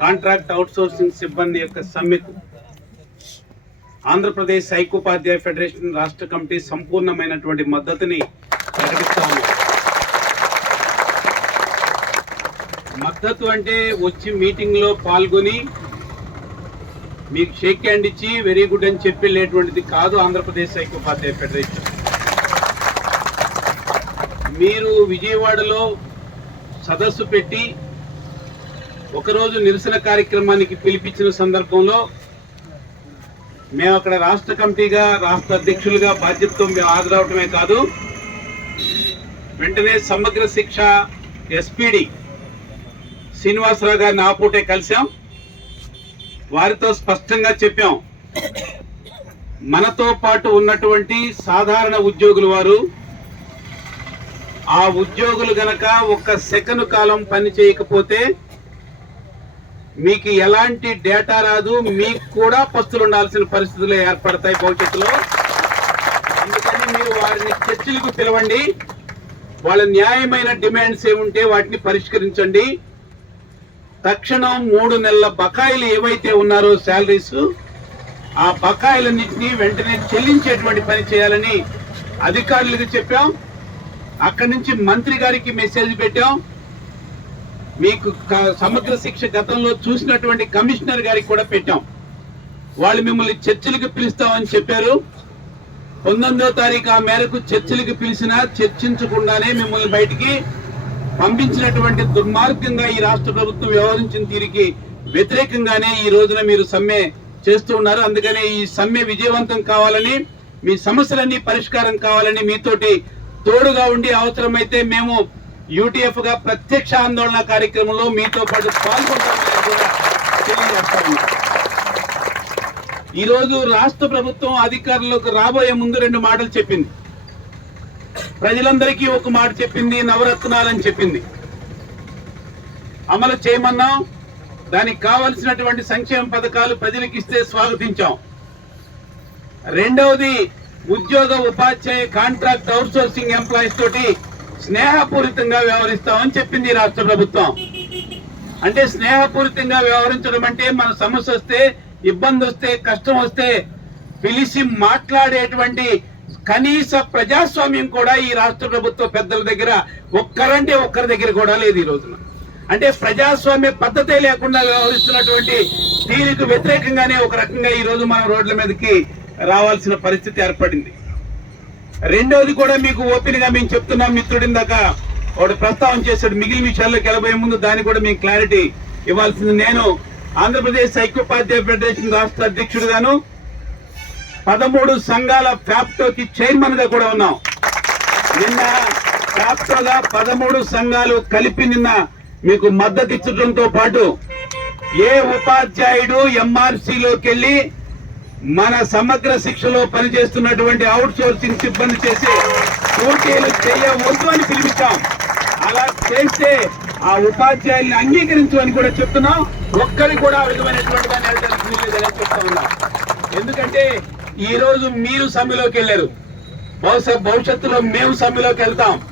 Contract outsourcing సిబ్బంది యొక్క సమ్మెకు ఆంధ్రప్రదేశ్ సైకోపాధ్యాయ ఫెడరేషన్ రాష్ట్ర కమిటీ సంపూర్ణమైనటువంటి మద్దతుని ప్రకటిస్తా మద్దతు అంటే వచ్చి మీటింగ్లో పాల్గొని మీకు షేక్ హ్యాండ్ ఇచ్చి వెరీ గుడ్ అని చెప్పి వెళ్ళేటువంటిది కాదు ఆంధ్రప్రదేశ్ సైకోపాధ్యాయ ఫెడరేషన్. మీరు విజయవాడలో సదస్సు పెట్టి ఒకరోజు నిరసన కార్యక్రమానికి పిలిపించిన సందర్భంలో మేము అక్కడ రాష్ట్ర కమిటీగా రాష్ట్ర అధ్యక్షులుగా బాధ్యతతో మేము హాజరవటమే కాదు వెంటనే సమగ్ర శిక్ష ఎస్పీడి శ్రీనివాసరావు గారిని ఆపూటే కలిసాం వారితో స్పష్టంగా చెప్పాం. మనతో పాటు ఉన్నటువంటి సాధారణ ఉద్యోగులు వారు ఆ ఉద్యోగులు గనక ఒక్క సెకండ్ కాలం పని చేయకపోతే మీకు ఎలాంటి డేటా రాదు మీకు కూడా పస్తులు ఉండాల్సిన పరిస్థితులు ఏర్పడతాయి భవిష్యత్తులో. అందుకని మీరు వారిని చర్చలకు పిలవండి. వాళ్ళ న్యాయమైన డిమాండ్స్ ఏముంటే వాటిని పరిష్కరించండి. తక్షణం మూడు నెలల బకాయిలు ఏవైతే ఉన్నారో శాలరీస్ ఆ బకాయిలన్నింటినీ వెంటనే చెల్లించేటువంటి పని చేయాలని అధికారులకు చెప్పాం. అక్కడి నుంచి మంత్రి గారికి మెసేజ్ పెట్టాం. మీకు సముద్ర సమగ్ర శిక్ష గతంలో చూసినటువంటి కమిషనర్ గారికి కూడా పెట్టాం. వాళ్ళు మిమ్మల్ని చర్చలకు పిలుస్తామని చెప్పారు. పంతొమ్మిదో తారీఖు ఆ మేరకు చర్చలకు పిలిచినా చర్చించకుండానే మిమ్మల్ని బయటికి పంపించినటువంటి దుర్మార్గంగా ఈ రాష్ట్ర ప్రభుత్వం వ్యవహరించిన తీరికి వ్యతిరేకంగానే ఈ రోజున మీరు సమ్మె చేస్తూ ఉన్నారు. అందుకనే ఈ సమ్మె విజయవంతం కావాలని మీ సమస్యలన్నీ పరిష్కారం కావాలని మీతోటి తోడుగా ఉండి అవసరమైతే మేము యూటీఎఫ్గా ప్రత్యక్ష ఆందోళన కార్యక్రమంలో మీతో పాటు పాల్గొంటామని ఈరోజు రాష్ట్ర ప్రభుత్వం అధికారులకు రాబోయే ముందు రెండు మాటలు చెప్పింది. ప్రజలందరికీ ఒక మాట చెప్పింది నవరత్నాలని చెప్పింది. అమలు చేయమన్నాం దానికి కావలసినటువంటి సంక్షేమ పథకాలు ప్రజలకు ఇస్తే స్వాగతించాం. రెండవది ఉద్యోగ ఉపాధ్యాయ కాంట్రాక్ట్ అవుట్సోర్సింగ్ ఎంప్లాయీస్ తోటి స్నేహపూరితంగా వ్యవహరిస్తామని చెప్పింది ఈ రాష్ట్ర ప్రభుత్వం. అంటే స్నేహపూరితంగా వ్యవహరించడం అంటే మన సమస్య వస్తే ఇబ్బంది వస్తే కష్టం వస్తే పిలిచి మాట్లాడేటువంటి కనీస ప్రజాస్వామ్యం కూడా ఈ రాష్ట్ర ప్రభుత్వ పెద్దల దగ్గర ఒక్కరంటే ఒక్కరి దగ్గర కూడా లేదు ఈ రోజున. అంటే ప్రజాస్వామ్య పద్ధతే లేకుండా వ్యవహరిస్తున్నటువంటి దీనికి వ్యతిరేకంగానే ఒక రకంగా ఈ రోజు మనం రోడ్ల మీదకి రావాల్సిన పరిస్థితి ఏర్పడింది. రెండవది కూడా మీకు ఓపెన్గా మేము చెప్తున్నాం మిత్రుడి దాకా వాడు ప్రస్తావన చేశాడు మిగిలిన విషయాల్లోకి వెళ్ళబోయే ముందు దాన్ని కూడా మేము క్లారిటీ ఇవ్వాల్సింది నేను. ఆంధ్రప్రదేశ్ ఐక్యోపాధ్యాయ ఫెడరేషన్ రాష్ట్ర అధ్యక్షుడుగాను పదమూడు సంఘాల ఫ్యాప్టోకి చైర్మన్గా కూడా ఉన్నాం. నిన్న ఫ్యాప్టోగా పదమూడు సంఘాలు కలిపి నిన్న మీకు మద్దతు ఇచ్చడంతో పాటు ఏ ఉపాధ్యాయుడు ఎంఆర్సీలోకి వెళ్ళి మన సమగ్ర శిక్షలో పనిచేస్తున్నటువంటి అవుట్ సోర్సింగ్ సిబ్బంది చేసే పోటీలు చేయవద్దు అని పిలిపించాం. అలా చేస్తే ఆ ఉపాధ్యాయుల్ని అంగీకరించు అని కూడా చెప్తున్నాం. ఒక్కరి కూడా ఆ విధమైనటువంటి దాన్ని వెళ్ళడానికి లేదని చెప్తా ఉన్నాం. ఎందుకంటే ఈ రోజు మీరు సమ్మెలోకి వెళ్ళారు. బహుశా భవిష్యత్తులో మేము సమ్మెలోకి వెళ్తాం.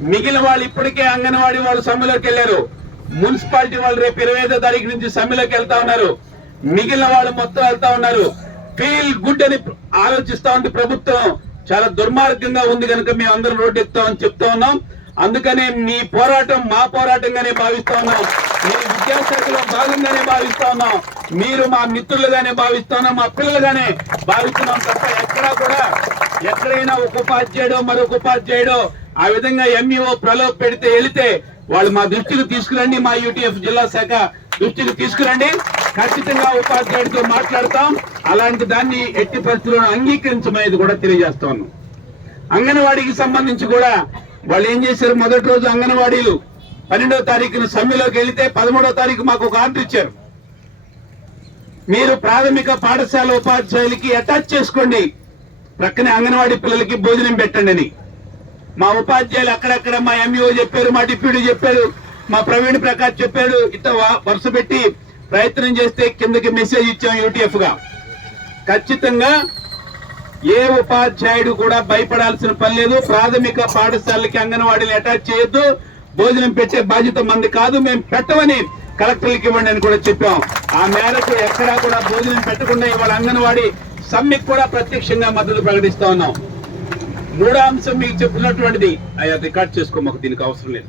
మిగిలిన వాళ్ళు ఇప్పటికే అంగన్వాడీ వాళ్ళు సమ్మెలోకి వెళ్ళారు. మున్సిపాలిటీ వాళ్ళు రేపు ఇరవై ఐదో తారీఖు నుంచి సమ్మెలోకి వెళ్తా ఉన్నారు. మిగిలిన వాళ్ళు మొత్తం వెళ్తా ఉన్నారు. ఫీల్ గుడ్ అని ఆలోచిస్తా ఉంది ప్రభుత్వం. చాలా దుర్మార్గంగా ఉంది కనుక మేము అందరం రోడ్డు ఎక్కుతామని చెప్తా ఉన్నాం. అందుకనే మీ పోరాటం మా పోరాటంగానే భావిస్తా ఉన్నాం. మీరు విద్యాశాఖలో భాగంగానే భావిస్తా ఉన్నాం. మీరు మా మిత్రులుగానే భావిస్తా ఉన్నాం. మా పిల్లలుగానే భావిస్తున్నాం తప్ప ఎక్కడా కూడా ఎక్కడైనా ఒక ఉపాధ్యాయుడో మరొక ఉపాధ్యాయుడో ఆ విధంగా ఎంఈఓ ప్రలోభ పెడితే వెళితే వాళ్ళు మా దృష్టికి తీసుకురండి. మా యూటీఎఫ్ జిల్లా శాఖ దృష్టికి తీసుకురండి. ఖచ్చితంగా ఉపాధ్యాయుడితో మాట్లాడతాం. అలాంటి దాన్ని ఎట్టి పరిస్థితుల్లో అంగీకరించమనేది కూడా తెలియజేస్తాను. అంగన్వాడీకి సంబంధించి కూడా వాళ్ళు ఏం చేశారు? మొదటి రోజు అంగన్వాడీలు పన్నెండో తారీఖున సమ్మెలోకి వెళితే పదమూడో తారీఖు మాకు ఒక ఆర్డర్ ఇచ్చారు. మీరు ప్రాథమిక పాఠశాల ఉపాధ్యాయులకి అటాచ్ చేసుకోండి. ప్రక్కనే అంగన్వాడీ పిల్లలకి భోజనం పెట్టండి అని. మా ఉపాధ్యాయులు అక్కడక్కడ మా ఎంఈఓ చెప్పారు మా డిప్యూటీ చెప్పారు మా ప్రవీణ్ ప్రకాష్ చెప్పాడు ఇట్లా వరుస పెట్టి ప్రయత్నం చేస్తే కిందకి మెసేజ్ ఇచ్చాం యూటీఎఫ్గా. ఖచ్చితంగా ఏ ఉపాధ్యాయుడు కూడా భయపడాల్సిన పని లేదు. ప్రాథమిక పాఠశాలకి అంగన్వాడీలు అటాచ్ చేయొద్దు. భోజనం పెట్టే బాధ్యత మంది కాదు. మేము పెట్టమని కలెక్టర్లకు ఇవ్వండి అని కూడా చెప్పాం. ఆ మేరకు ఎక్కడా కూడా భోజనం పెట్టకుండా ఇవాళ అంగన్వాడీ సమ్మెకు కూడా ప్రత్యక్షంగా మద్దతు ప్రకటిస్తా ఉన్నాం. మూడో అంశం మీకు చెప్తున్నటువంటిది అయ్యా రికార్డ్ చేసుకో మాకు దీనికి అవసరం లేదు.